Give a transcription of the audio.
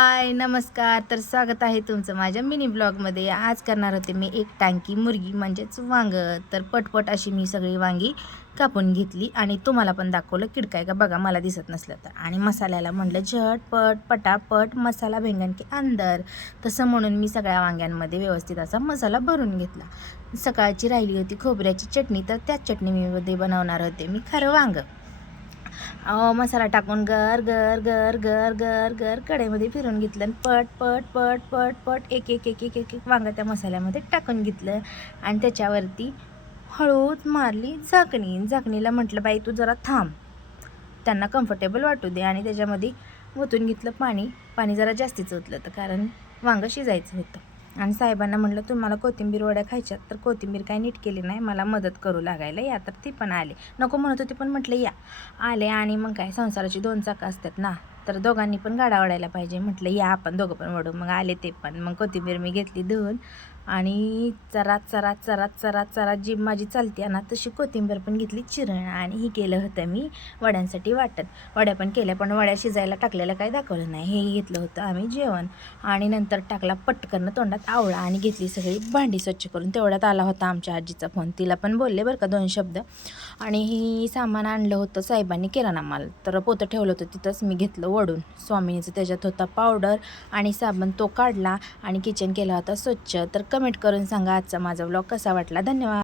हाय नमस्कार. तर स्वागत आहे तुमचं माझ्या मिनी ब्लॉगमध्ये. आज करणार होते मी एक टांकी मुर्गी म्हणजेच वांगं. तर पटपट अशी मी सगळी वांगी कापून घेतली आणि तुम्हाला पण दाखवलं किडकाय का बघा मला दिसत नसलं तर. आणि मसाल्याला म्हटलं झटपट पटापट मसाला भेंगन के अंदर. तसं म्हणून मी सगळ्या वांग्यांमध्ये व्यवस्थित असा मसाला भरून घेतला. सकाळची राहिली होती खोबऱ्याची चटणी, तर त्याच चटणीमध्ये बनवणार होते मी खरं वांगं. मसाला टाकून गर गर गर गर गर गर कढईमध्ये फिरून घेतलं आणि पट पट पट पट पट एक एक एक एक एक एक वांगं त्या मसाल्यामध्ये टाकून घेतलं आणि त्याच्यावरती हळूच मारली झाकणीला म्हटलं बाई तू जरा थांब, त्यांना कम्फर्टेबल वाटू दे. आणि त्याच्यामध्ये ओतून घेतलं पाणी जरा जास्तीच ओतलं तर कारण वांगं शिजायचं होतं. आणि साहेबांना म्हटलं तुम्हाला कोथिंबीर वड्या खायच्यात तर कोथिंबीर काय नीट केली नाही, मला मदत करू लागायला या. तर ती पण आले, नको म्हणत होते पण म्हटलं या. आले आणि मग काय संसाराची 2 चाकं असतात ना, तर दोघांनी पण गाडा वडायला पाहिजे. म्हटलं या आपण दोघं पण वडू. मग आले ते पण. मग कोथिंबीर मी घेतली धुवून आणि चरात जी माझी चालते ना तशी कोथिंबीर पण घेतली चिरण आणि ही केलं होतं मी वड्यांसाठी वाटण. वड्या पण केल्या पण वड्या शिजायला टाकलेलं काही दाखवलं नाही. हे घेतलं होतं आम्ही जेवण. आणि नंतर टाकला पटकन तोंडात आवळा आणि घेतली सगळी भांडी स्वच्छ करून. तेवढ्यात आला होता आमच्या आजीचा फोन, तिला पण बोलले बरं का 2 शब्द. आणि ही सामान आणलं होतं साहेबांनी किराणा माल, तर पोतं ठेवलं होतं तिथंच मी घेतलं वडून. स्वामिनीचं त्याच्यात होता पावडर आणि साबण, तो काढला आणि किचन केला होता स्वच्छ. तर कमेंट करून सांगा आजचा माझा व्लॉग कसा वाटला. धन्यवाद.